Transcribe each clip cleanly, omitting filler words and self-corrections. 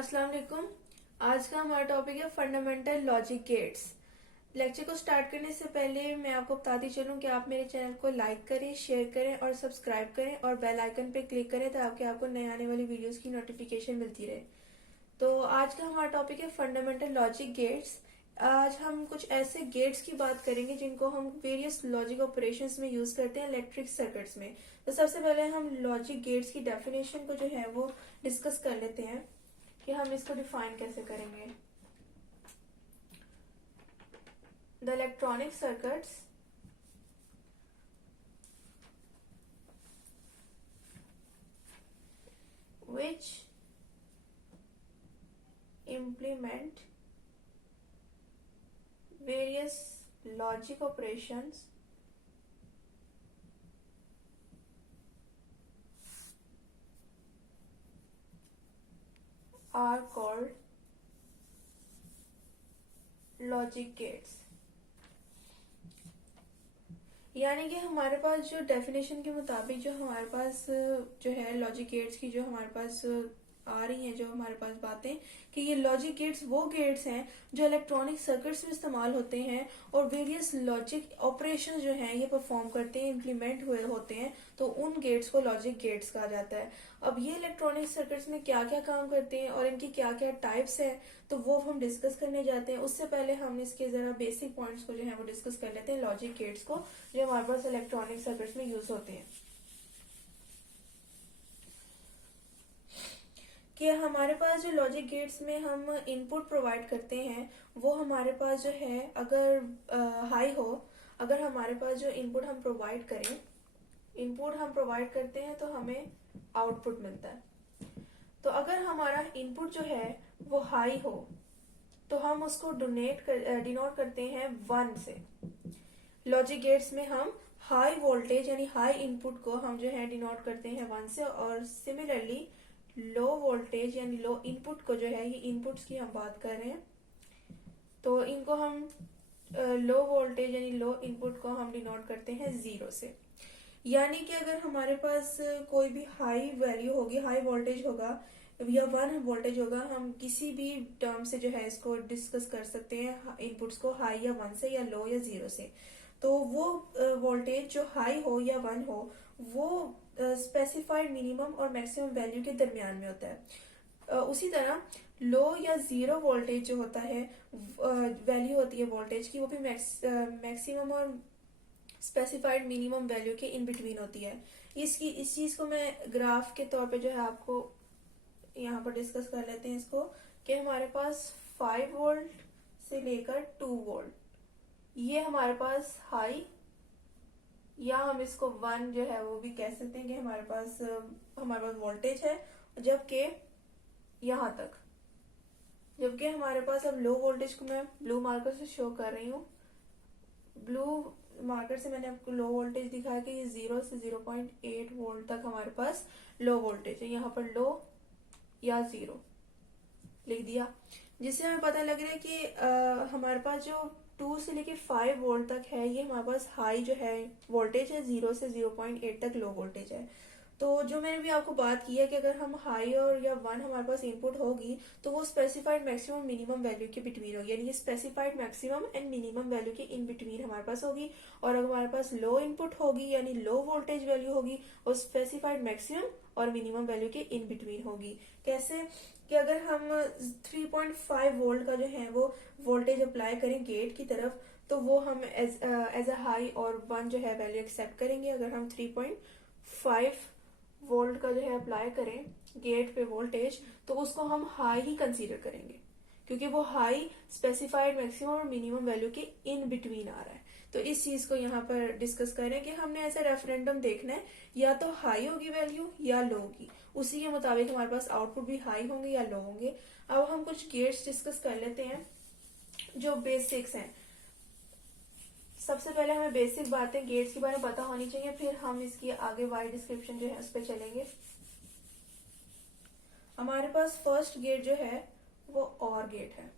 अस्सलाम वालेकुम। आज का हमारा टॉपिक है फंडामेंटल लॉजिक गेट्स। लेक्चर को स्टार्ट करने से पहले मैं आपको बताती चलूं कि आप मेरे चैनल को लाइक करें, शेयर करें और सब्सक्राइब करें और बेल आइकन पे क्लिक करें ताकि आपको नए आने वाली वीडियोस की नोटिफिकेशन मिलती रहे। तो आज का हमारा टॉपिक है फंडामेंटल लॉजिक गेट्स। आज हम कुछ ऐसे गेट्स की बात करेंगे जिनको हम वेरियस लॉजिक ऑपरेशंस में यूज करते हैं इलेक्ट्रिक सर्किट्स में। तो सबसे पहले हम लॉजिक गेट्स की डेफिनेशन को जो है वो डिस्कस कर लेते हैं कि हम इसको डिफाइन कैसे करेंगे। The electronic circuits which implement various logic operations are called logic gates। यानी कि हमारे पास जो डेफिनेशन के मुताबिक जो हमारे पास जो है लॉजिक गेट्स की जो हमारे पास आ रही हैं, जो हमारे पास बातें कि ये लॉजिक गेट्स वो गेट्स हैं जो इलेक्ट्रॉनिक सर्किट्स में इस्तेमाल होते हैं और वेरियस लॉजिक ऑपरेशंस जो हैं ये परफॉर्म करते हैं, इम्प्लीमेंट हुए होते हैं, तो उन गेट्स को लॉजिक गेट्स कहा जाता है। अब ये इलेक्ट्रॉनिक सर्किट्स में क्या क्या काम करते हैं और इनकी क्या क्या टाइप्स है तो वो हम डिस्कस करने जाते हैं। उससे पहले हम इसके जरा बेसिक पॉइंट्स को जो है वो डिस्कस कर लेते हैं लॉजिक गेट्स को जो हमारे पास इलेक्ट्रॉनिक सर्किट्स में यूज होते हैं। कि हमारे पास जो लॉजिक गेट्स में हम इनपुट प्रोवाइड करते हैं वो हमारे पास जो है अगर हाई हो, अगर हमारे पास जो इनपुट हम प्रोवाइड करते हैं तो हमें आउटपुट मिलता है। तो अगर हमारा इनपुट जो है वो हाई हो तो हम उसको डिनोट करते हैं 1 से। लॉजिक गेट्स में हम हाई वोल्टेज यानी हाई इनपुट को हम जो है डिनोट करते हैं 1 से, और सिमिलरली लो वोल्टेज यानी लो इनपुट को जो है, ये इनपुट्स की हम बात कर रहे हैं, तो इनको हम लो वोल्टेज यानी लो इनपुट को हम डिनोट करते हैं 0 से। यानी कि अगर हमारे पास कोई भी हाई वैल्यू होगी, हाई वोल्टेज होगा या 1 वोल्टेज होगा, हम किसी भी टर्म से जो है इसको डिस्कस कर सकते हैं इनपुट्स को हाई या 1 से या लो या 0 से। तो वो वोल्टेज जो हाई हो या 1 हो वो स्पेसिफाइड मिनिमम और मैक्सिमम वैल्यू के दरमियान में होता है। उसी तरह लो या 0 वोल्टेज जो होता है वैल्यू होती है वोल्टेज की, वो भी मैक्सिमम और स्पेसिफाइड मिनिमम वैल्यू के इन बिटवीन होती है। इस चीज को मैं ग्राफ के तौर पे जो है आपको यहाँ पर डिस्कस कर लेते हैं इसको, कि हमारे पास 5 वोल्ट से लेकर 2 वोल्ट ये हमारे पास हाई, या हम इसको 1 जो है वो भी कह सकते हैं कि हमारे पास वोल्टेज है, जबकि यहाँ तक, जबकि हमारे पास अब लो वोल्टेज को मैं ब्लू मार्कर से शो कर रही हूँ। ब्लू मार्कर से मैंने आपको लो वोल्टेज दिखाया कि ये 0 से 0.8 वोल्ट तक हमारे पास लो वोल्टेज है। यहाँ पर लो या 0 लिख दिया, जिससे हमें पता लग रहा है कि हमारे पास जो 2 से लेके 5 वोल्ट तक है ये हमारे पास हाई जो है वोल्टेज है, 0 से 0.8 तक लो वोल्टेज है। तो जो मैंने भी आपको बात की है कि अगर हम हाई और या 1 हमारे पास इनपुट होगी तो वो स्पेसिफाइड मैक्सिमम मिनिमम वैल्यू के बिटवीन होगी, यानी कि specified maximum and minimum value के इन बिटवीन हमारे पास होगी। और अगर हमारे पास लो इनपुट होगी यानी लो वोल्टेज वैल्यू होगी और स्पेसिफाइड मैक्सिमम और मिनिमम वैल्यू के इन बिटवीन होगी। कैसे कि अगर हम 3.5 वोल्ट का जो है वो वोल्टेज अप्लाई करें गेट की तरफ तो वो हम एज अ हाई और 1 जो है वैल्यू एक्सेप्ट करेंगे। अगर हम 3.5 वोल्ट का जो है अप्लाई करें गेट पे वोल्टेज तो उसको हम हाई ही कंसीडर करेंगे, क्योंकि वो हाई स्पेसिफाइड मैक्सिमम और मिनिमम वैल्यू के इन बिटवीन आ रहा है। तो इस चीज को यहाँ पर डिस्कस करें कि हमने ऐसा रेफरेंडम देखना है, या तो हाई होगी वैल्यू या लो होगी, उसी के मुताबिक हमारे पास आउटपुट भी हाई होंगे या लो होंगे। अब हम कुछ गेट्स डिस्कस कर लेते हैं जो बेसिक्स हैं। सबसे पहले हमें बेसिक बातें गेट्स के बारे में पता होनी चाहिए, फिर हम इसकी आगे वाइड डिस्क्रिप्शन जो है उस पर चलेंगे। हमारे पास फर्स्ट गेट जो है वो और गेट है।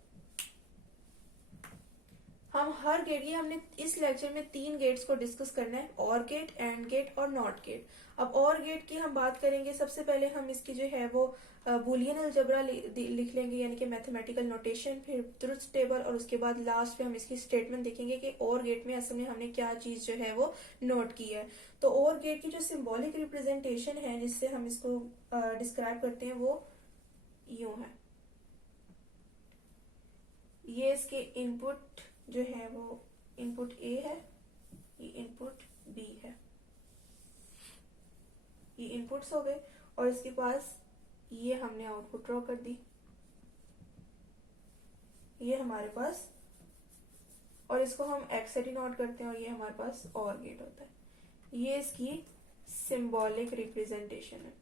हम हर गेट, ये हमने इस लेक्चर में 3 गेट्स को डिस्कस करना है, और गेट, एंड गेट और नॉट गेट। अब और गेट की हम बात करेंगे। सबसे पहले हम इसकी जो है वो बुलियन अलजेब्रा लिख लेंगे, यानी कि मैथमेटिकल नोटेशन, फिर ट्रुथ टेबल, और उसके बाद लास्ट में हम इसकी स्टेटमेंट देखेंगे कि और गेट में असल में हमने क्या चीज जो है वो नोट की है। तो और गेट की जो सिंबॉलिक रिप्रेजेंटेशन है जिससे हम इसको डिस्क्राइब करते हैं वो यूं है। ये इसके इनपुट जो है वो इनपुट ए है, ये इनपुट बी है, ये इनपुट्स हो गए, और इसके पास ये हमने आउटपुट ड्रॉ कर दी, ये हमारे पास, और इसको हम एक्स से डिनोट करते हैं, और ये हमारे पास और गेट होता है। ये इसकी सिंबॉलिक रिप्रेजेंटेशन है।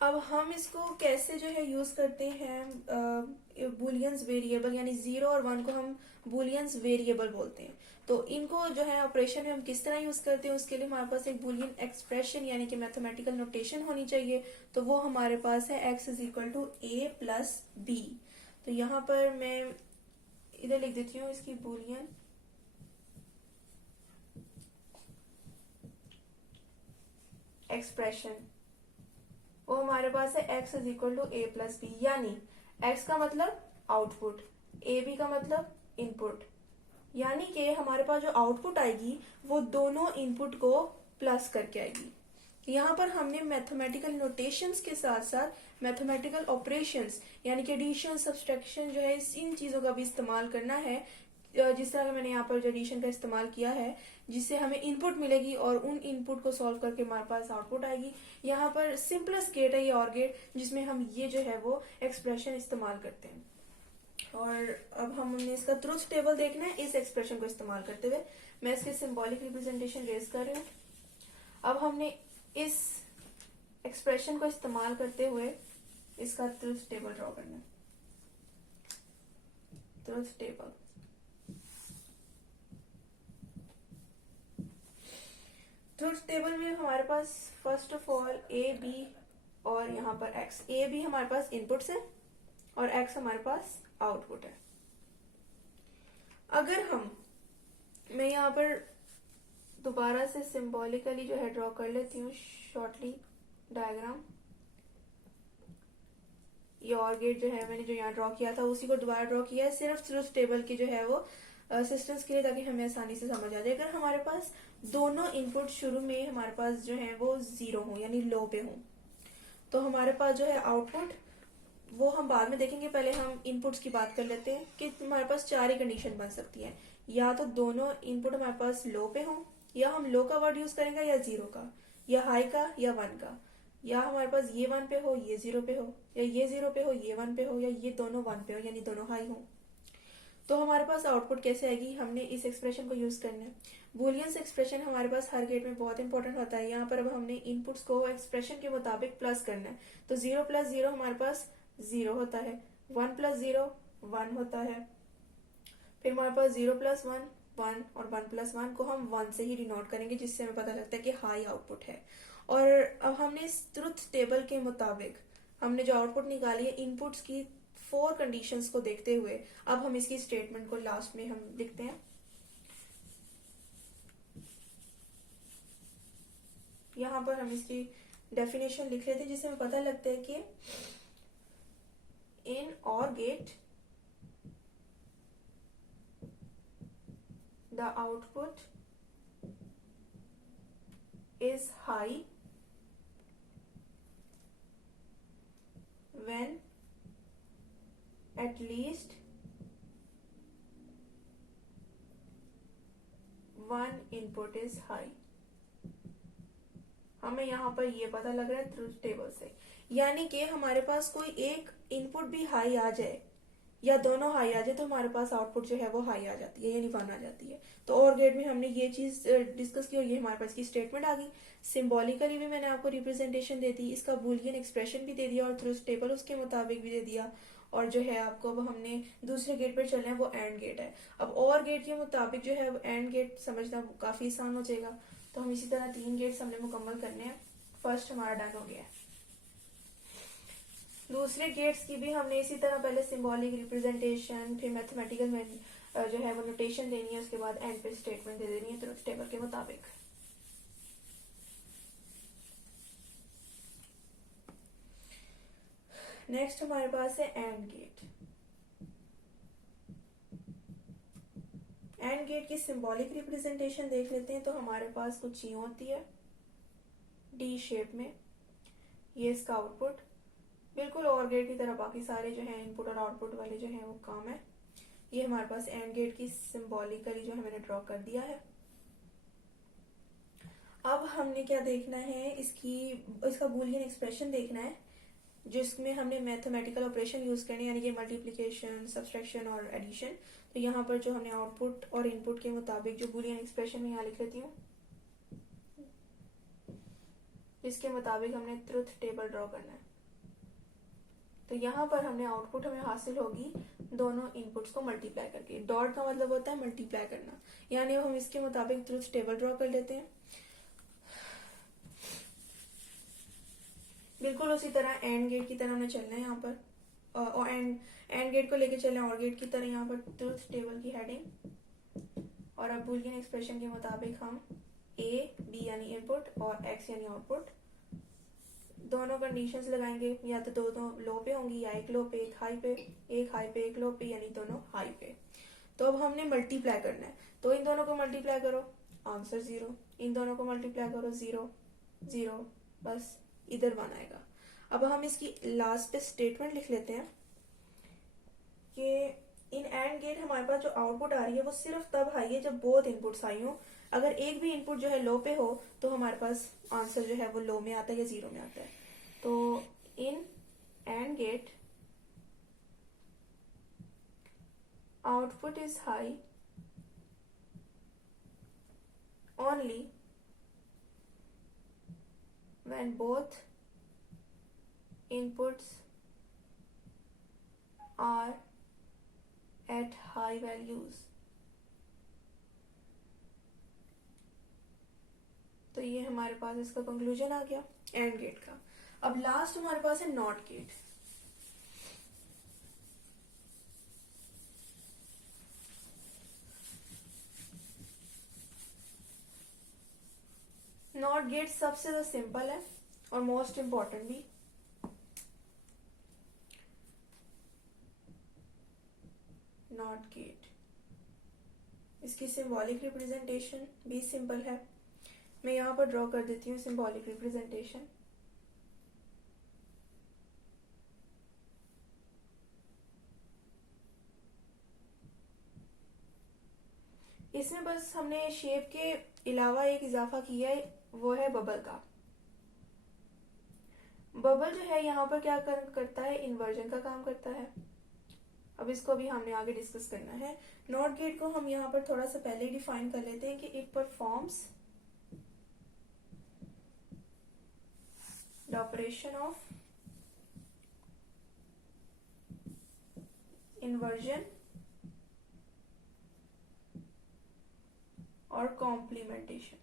अब हम इसको कैसे जो है यूज करते हैं, बुलियंस वेरिएबल, यानी 0 और 1 को हम बुलियंस वेरिएबल बोलते हैं। तो इनको जो है ऑपरेशन में हम किस तरह यूज करते हैं, उसके लिए हमारे पास एक बुलियन एक्सप्रेशन यानी कि मैथमेटिकल नोटेशन होनी चाहिए। तो वो हमारे पास है x is equal to A plus B. तो यहाँ पर मैं इधर लिख देती हूँ इसकी बुलियन एक्सप्रेशन, वो हमारे पास है x is equal to A plus B, यानी x का मतलब आउटपुट, ए बी का मतलब इनपुट, यानी कि हमारे पास जो आउटपुट आएगी वो दोनों इनपुट को प्लस करके आएगी। यहाँ पर हमने मैथमेटिकल नोटेशंस के साथ साथ मैथमेटिकल ऑपरेशंस यानी कि एडिशन, सब्सट्रैक्शन जो है इन चीजों का भी इस्तेमाल करना है। जिस तरह मैंने यहाँ पर जो एडिशन का इस्तेमाल किया है, जिससे हमें इनपुट मिलेगी और उन इनपुट को सॉल्व करके हमारे पास आउटपुट आएगी। यहाँ पर सिंपलेस्ट गेट है ये और गेट, जिसमें हम ये जो है वो एक्सप्रेशन इस्तेमाल करते हैं। और अब हमने इसका ट्रुथ टेबल देखना है इस एक्सप्रेशन को इस्तेमाल करते हुए। मैं इसके सिंबॉलिक रिप्रेजेंटेशन रेज कर रही हूँ। अब हमने इस एक्सप्रेशन को इस्तेमाल करते हुए इसका ट्रुथ टेबल ड्रॉ करना है। ट्रुथ टेबल, ट्रुथ टेबल में हमारे पास first of all A B और यहाँ पर एक्स, ए बी हमारे पास इनपुट्स है और एक्स हमारे पास आउटपुट है। अगर मैं यहाँ पर दोबारा से सिंबॉलिकली जो है ड्रॉ कर लेती हूँ शॉर्टली डायग्राम, ये और गेट जो है मैंने जो यहाँ ड्रॉ किया था उसी को दोबारा ड्रॉ किया है, सिर्फ ट्रुथ टेबल की जो है वो असिस्टेंस के लिए, ताकि हमें आसानी से समझ आ जाए। अगर हमारे पास दोनों इनपुट शुरू में हमारे पास जो है वो 0 हो यानी लो पे हो, तो हमारे पास जो है आउटपुट, वो हम बाद में देखेंगे, पहले हम इनपुट्स की बात कर लेते हैं कि हमारे पास 4 ही कंडीशन बन सकती है। या तो दोनों इनपुट हमारे पास लो पे हो, या हम लो का वर्ड यूज करेंगे, या 0 का, या हाई का, या 1 का, या हमारे पास ये 1 पे हो ये 0 पे हो, या ये 0 पे हो ये 1 पे हो, या ये दोनों 1 पे हो यानी दोनों हाई हो। तो हमारे पास आउटपुट कैसे आएगी, हमने इस एक्सप्रेशन को यूज करना है। बुलियंस एक्सप्रेशन हमारे पास हर गेट में बहुत इंपॉर्टेंट होता है। यहाँ पर अब हमने इनपुट्स को एक्सप्रेशन के मुताबिक प्लस करना है। तो 0 प्लस 0 हमारे पास 0 होता है, 1 प्लस 0 1 होता है, फिर हमारे पास 0 प्लस 1 1, और 1 प्लस 1 को हम 1 से ही डिनोट करेंगे, जिससे हमें पता लगता है कि हाई आउटपुट है। और अब हमने इस ट्रुथ टेबल के मुताबिक हमने जो आउटपुट निकाली है इनपुट्स की 4 कंडीशंस को देखते हुए, अब हम इसकी स्टेटमेंट को लास्ट में हम लिखते हैं। यहाँ पर हम इसकी डेफिनेशन लिख लेते हैं, जिससे हमें पता लगता है कि इन और gate the output is high when at least one input is high। हमें यहाँ पर ये पता लग रहा है ट्रुथ टेबल से, यानी कि हमारे पास कोई एक इनपुट भी हाई आ जाए या दोनों हाई आ जाए तो हमारे पास आउटपुट जो है वो हाई आ जाती है यानी 1 आ जाती है। तो और गेट में हमने ये चीज डिस्कस की और ये हमारे पास की स्टेटमेंट आ गई। सिंबॉलिकली भी मैंने आपको रिप्रेजेंटेशन दे दी, इसका बुलियन एक्सप्रेशन भी दे दिया और ट्रुथ टेबल उसके मुताबिक भी दे दिया। और जो है आपको अब हमने दूसरे गेट पर चलना है, वो एंड गेट है। अब और गेट के मुताबिक जो है एंड गेट समझना काफी आसान हो जाएगा। तो हम इसी तरह 3 गेट्स हमने मुकम्मल करने हैं। फर्स्ट हमारा डन हो गया है। दूसरे गेट्स की भी हमने इसी तरह पहले सिंबॉलिक रिप्रेजेंटेशन, फिर मैथमेटिकल में जो है वो नोटेशन देनी है, उसके बाद एंड पे स्टेटमेंट दे देनी है ट्रुथ टेबल के मुताबिक। नेक्स्ट हमारे पास है एंड गेट। एंड गेट की सिंबॉलिक रिप्रेजेंटेशन देख लेते हैं। तो हमारे पास कुछ यूं होती है, डी शेप में, ये इसका आउटपुट, बिल्कुल और गेट की तरह बाकी सारे जो है इनपुट और आउटपुट वाले जो है वो काम है। ये हमारे पास एंड गेट की सिंबॉलिकली जो है मैंने ड्रॉ कर दिया है। अब हमने क्या देखना है, इसका बूलियन एक्सप्रेशन देखना है, जिसमें हमने मैथमेटिकल ऑपरेशन यूज करने, यानी कि मल्टीप्लिकेशन, सब्सट्रैक्शन और एडिशन। तो यहाँ पर जो हमने आउटपुट और इनपुट के मुताबिक जो बूलियन एक्सप्रेशन में यहाँ लिख लेती हूँ, इसके मुताबिक हमने ट्रुथ टेबल ड्रॉ करना है। तो यहाँ पर हमने आउटपुट हमें हासिल होगी दोनों इनपुट्स को मल्टीप्लाई करके। डॉट का मतलब होता है मल्टीप्लाई करना, यानी हम इसके मुताबिक ट्रुथ टेबल ड्रॉ कर लेते हैं। बिल्कुल उसी तरह एंड गेट की तरह हमें चलना है यहाँ पर, और एंड गेट को लेके चले और गेट की तरह यहाँ पर ट्रुथ टेबल की हेडिंग। और अब बूलियन एक्सप्रेशन के मुताबिक हम ए बी यानी इनपुट और एक्स यानी आउटपुट दोनों कंडीशंस लगाएंगे, या तो दोनों लो पे होंगी या एक लो पे एक हाई पे, एक हाई पे एक लो पे, यानी दोनों हाई पे। तो अब हमने मल्टीप्लाई करना है, तो इन दोनों को मल्टीप्लाई करो, आंसर 0, इन दोनों को मल्टीप्लाई करो 0 0, बस इधर 1 आएगा। अब हम इसकी लास्ट पे स्टेटमेंट लिख लेते हैं कि इन एंड गेट हमारे पास जो आउटपुट आ रही है वो सिर्फ तब हाई है जब बोथ इनपुट्स हाई हो। अगर एक भी इनपुट जो है लो पे हो तो हमारे पास आंसर जो है वो लो में आता है या 0 में आता है। तो in and gate output is high only when both inputs are at high values। तो ये हमारे पास इसका कंक्लूजन आ गया एंड गेट का। अब लास्ट हमारे पास है नॉट गेट। नॉट गेट सबसे ज्यादा सिंपल है और मोस्ट इंपॉर्टेंट भी। नॉट गेट, इसकी सिंबॉलिक रिप्रेजेंटेशन भी सिंपल है। मैं यहां पर ड्रॉ कर देती हूँ सिंबॉलिक रिप्रेजेंटेशन। इसमें बस हमने शेप के अलावा एक इजाफा किया है, वो है बबल का। बबल जो है यहाँ पर क्या करता है, इन्वर्जन का काम करता है। अब इसको भी हमने आगे डिस्कस करना है। नॉट गेट को हम यहाँ पर थोड़ा सा पहले ही डिफाइन कर लेते हैं कि it performs the operation of inversion और कॉम्प्लीमेंटेशन।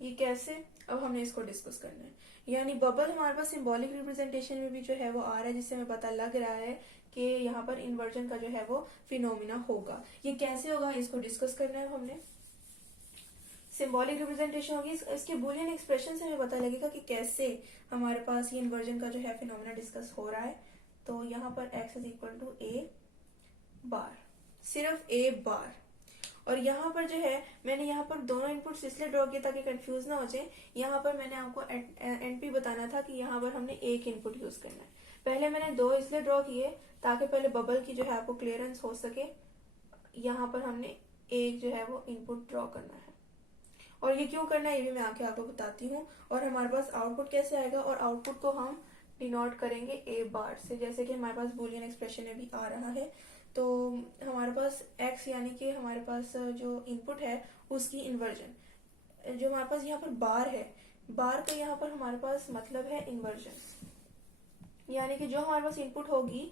ये कैसे, अब हमने इसको डिस्कस करना है। यानी बबल हमारे पास सिंबॉलिक रिप्रेजेंटेशन में भी जो है वो आ रहा है, जिससे हमें पता लग रहा है कि यहाँ पर इन्वर्जन का जो है वो फिनोमिना होगा। ये कैसे होगा इसको डिस्कस करना है हमने। सिंबॉलिक रिप्रेजेंटेशन होगी, इसके बूलियन एक्सप्रेशन से हमें पता लगेगा कि कैसे हमारे पास ये इन्वर्जन का जो है फिनोमिना डिस्कस हो रहा है। तो यहाँ पर x इज इक्वल टू ए बार, सिर्फ ए बार। और यहाँ पर जो है मैंने यहाँ पर दोनों इनपुट्स इसलिए ड्रॉ किए ताकि कंफ्यूज ना हो जाए। यहाँ पर मैंने आपको एनपी बताना था कि यहाँ पर हमने एक इनपुट यूज करना है। पहले मैंने 2 इसलिए ड्रॉ किए ताकि पहले बबल की जो है आपको क्लियरेंस हो सके। यहाँ पर हमने एक जो है वो इनपुट ड्रॉ करना है, और ये क्यों करना है ये भी मैं आके आपको बताती हूँ। और हमारे पास आउटपुट कैसे आएगा, और आउटपुट को हम डिनोट करेंगे ए बार से, जैसे कि हमारे पास बूलियन एक्सप्रेशन में भी आ रहा है। तो हमारे पास x यानी कि हमारे पास जो इनपुट है उसकी इन्वर्जन, जो हमारे पास यहाँ पर बार है, बार का यहाँ पर हमारे पास मतलब है इन्वर्जन, यानी कि जो हमारे पास इनपुट होगी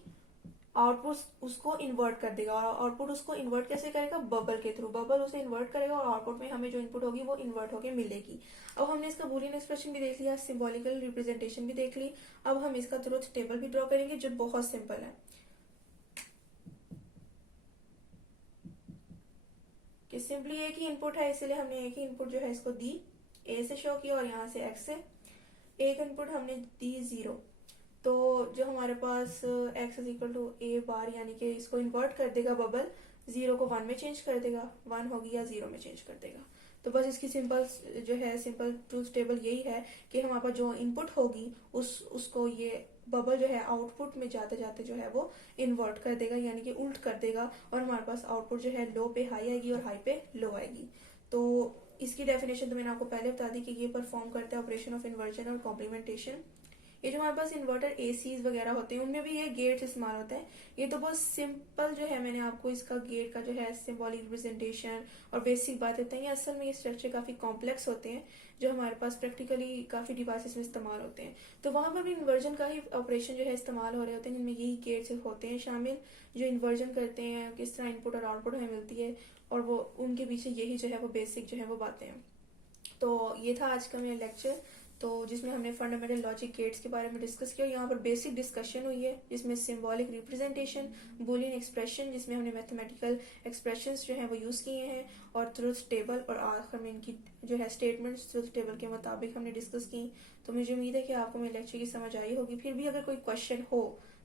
आउटपुट उसको इन्वर्ट कर देगा, और आउटपुट उसको इन्वर्ट कैसे करेगा, बबल के थ्रू। बबल उसे इन्वर्ट करेगा और आउटपुट में हमें जो इनपुट होगी वो इन्वर्ट होके मिलेगी। अब हमने इसका बूलियन एक्सप्रेशन भी देख लिया, सिंबॉलिकल रिप्रेजेंटेशन भी देख ली। अब हम इसका ट्रुथ टेबल भी ड्रॉ करेंगे जो बहुत सिंपल है कि सिंपली एक ही इनपुट है, इसलिए हमने एक ही इनपुट जो है इसको दी, ए से शो किया और यहाँ से एक्स से। एक इनपुट हमने दी 0, तो जो हमारे पास x इज इक्वल टू ए बार, यानी कि इसको इन्वर्ट कर देगा बबल, 0 को 1 में चेंज कर देगा, 1 होगी या 0 में चेंज कर देगा। तो बस इसकी सिंपल जो है सिंपल ट्रूथ टेबल यही है कि हमारे पास जो इनपुट होगी उसको ये बबल जो है आउटपुट में जाते जाते जो है वो इन्वर्ट कर देगा, यानी कि उल्ट कर देगा, और हमारे पास आउटपुट जो है लो पे हाई आएगी और हाई पे लो आएगी। तो इसकी डेफिनेशन तो मैंने आपको पहले बता दी कि ये परफॉर्म करता है ऑपरेशन ऑफ इन्वर्जन और कॉम्प्लीमेंटेशन। ये जो हमारे पास इन्वर्टर एसीज वगैरह होते हैं उनमें भी ये गेट्स इस्तेमाल होता है। ये तो बहुत सिंपल जो है, मैंने आपको इसका गेट का जो है सिंबॉलिक रिप्रेजेंटेशन और बेसिक बातें बताई हैं। असल में ये स्ट्रक्चर काफी कॉम्प्लेक्स होते हैं जो हमारे पास प्रैक्टिकली काफी डिवाइसेस में इस्तेमाल होते हैं। तो वहां पर भी इन्वर्जन का ही ऑपरेशन जो है इस्तेमाल हो रहे होते हैं, जिनमें यही गेट्स होते हैं शामिल जो इन्वर्जन करते हैं, किस तरह इनपुट और आउटपुट हमें मिलती है, और वो उनके पीछे यही जो है वो बेसिक जो है वो बातें हैं। तो ये था आज का मेरा लेक्चर, तो जिसमें हमने फंडामेंटल लॉजिक गेट्स के बारे में डिस्कस किया। यहाँ पर बेसिक डिस्कशन हुई है जिसमें सिंबॉलिक रिप्रेजेंटेशन, बूलियन एक्सप्रेशन जिसमें हमने मैथमेटिकल एक्सप्रेशंस जो है वो यूज किए हैं, और ट्रुथ टेबल, और आखिर में इनकी जो है स्टेटमेंट्स ट्रुथ टेबल के मुताबिक हमने डिस्कस की। तो मुझे उम्मीद है कि आपको मेरे लेक्चर की समझ आई होगी। फिर भी अगर कोई क्वेश्चन हो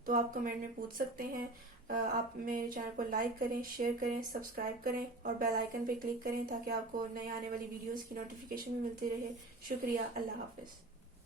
तो आप कमेंट में पूछ सकते हैं। आप मेरे चैनल को लाइक करें, शेयर करें, सब्सक्राइब करें और बेल आइकन पे क्लिक करें ताकि आपको नए आने वाली वीडियोस की नोटिफिकेशन भी मिलती रहे। शुक्रिया, अल्लाह हाफिज।